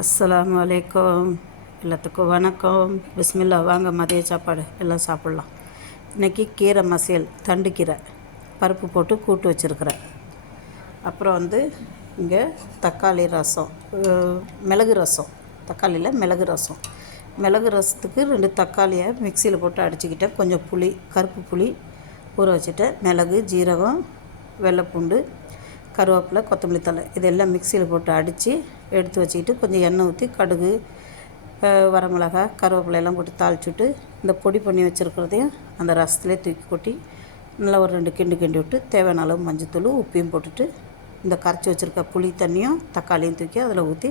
அஸ்ஸலாமு அலைக்கும். எல்லாத்துக்கும் வணக்கம். பிஸ்மில்லா. வாங்க மதிய சாப்பாடு எல்லாம் சாப்பிட்லாம். இன்றைக்கி கீரை மசியல், தண்டு கீரை பருப்பு போட்டு கூட்டு வச்சுருக்கிறேன். அப்புறம் இங்கே தக்காளி ரசம், மிளகு ரசம், தக்காளியில் மிளகு ரசம். மிளகு ரசத்துக்கு 2 தக்காளியை மிக்சியில் போட்டு அடிச்சுக்கிட்டேன். கொஞ்சம் புளி, கருப்பு புளி ஊற வச்சுட்டேன். மிளகு, ஜீரகம், வெள்ளைப்பூண்டு, கருவேப்பிலை, கொத்தமல்லி தழை இதெல்லாம் மிக்சியில் போட்டு அடித்து எடுத்து வச்சுக்கிட்டு கொஞ்சம் எண்ணெய் ஊற்றி கடுகு, வரமிளகாய், கருவேப்பிலையெல்லாம் போட்டு தாளிச்சுட்டு இந்த பொடி பண்ணி வச்சுருக்கிறதையும் அந்த ரசத்துலேயே தூக்கி கொட்டி நல்லா ஒரு 2 கிண்டி விட்டு தேவையான அளவு மஞ்சத்தூள், உப்பையும் போட்டுட்டு இந்த கரைச்சி வச்சுருக்க புளி தண்ணியும் தக்காளியும் தூக்கி அதில் ஊற்றி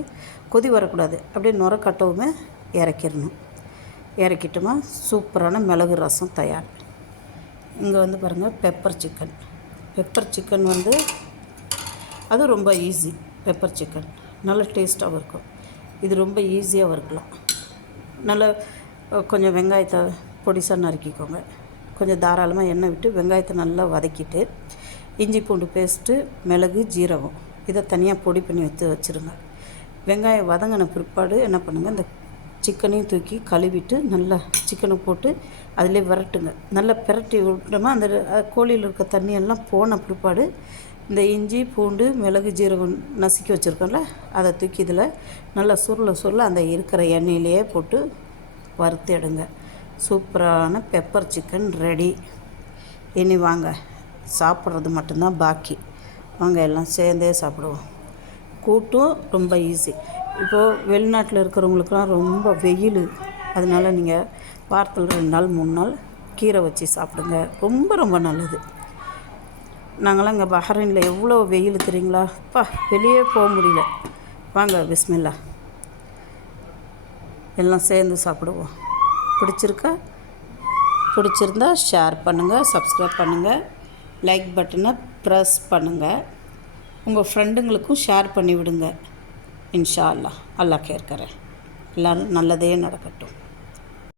கொதி வரக்கூடாது, அப்படியே நுர கட்டவுமே இறக்கிடணும். இறக்கிட்டோமா சூப்பரான மிளகு ரசம் தயார். இங்கே பாருங்கள் பெப்பர் சிக்கன் அது ரொம்ப ஈஸி. பெப்பர் சிக்கன் நல்ல டேஸ்ட்டாகவும் இருக்கும். இது ரொம்ப ஈஸியாக வறுக்கலாம். நல்லா கொஞ்சம் வெங்காயத்தை பொடிசாக நறுக்கிக்கோங்க. கொஞ்சம் தாராளமாக எண்ணெய் விட்டு வெங்காயத்தை நல்லா வதக்கிட்டு இஞ்சி பூண்டு பேஸ்ட்டு, மிளகு, ஜீரகம் இதை தனியாக பொடி பண்ணி வச்சுருங்க. வெங்காயம் வதங்கின பிற்பாடு என்ன பண்ணுங்கள், இந்த சிக்கனையும் தூக்கி கழுவிட்டு நல்லா சிக்கனை போட்டு அதிலே விரட்டுங்க. நல்லா பிரட்டி விட்டோமா அந்த கோழியில் இருக்க தண்ணியெல்லாம் போன பிற்பாடு இந்த இஞ்சி பூண்டு, மிளகு, ஜீரகம் நசுக்கி வச்சுருக்கோம்ல அதை தூக்கி இதில் நல்லா சுருள அந்த இருக்கிற எண்ணெயிலேயே போட்டு வறுத்து எடுங்க. சூப்பரான பெப்பர் சிக்கன் ரெடி. இனி வாங்க சாப்பிட்றது மட்டும்தான் பாக்கி. வாங்க எல்லாம் சேர்ந்தே சாப்பிடுவோம். கூட்டும் ரொம்ப ஈஸி. இப்போது வெளிநாட்டில் இருக்கிறவங்களுக்குலாம் ரொம்ப வெயில், அதனால் நீங்கள் வாரத்தில் 2 நாள் 3 நாள் கீரை வச்சு சாப்பிடுங்க. ரொம்ப ரொம்ப நல்லது. நாங்களாம் இங்கே பஹ்ரைனில் எவ்வளோ வெயில் தெரியுங்களா, வெளியே போக முடியல. வாங்க பிஸ்மில்லா எல்லாம் சேர்ந்து சாப்பிடுவோம். பிடிச்சிருந்தா ஷேர் பண்ணுங்கள், சப்ஸ்கிரைப் பண்ணுங்கள், லைக் பட்டனை ப்ரெஸ் பண்ணுங்கள். உங்கள் ஃப்ரெண்டுங்களுக்கும் ஷேர் பண்ணி விடுங்க. இன்ஷா அல்லாஹ் கேட்குறேன். எல்லோரும் நல்லதே நடக்கட்டும்.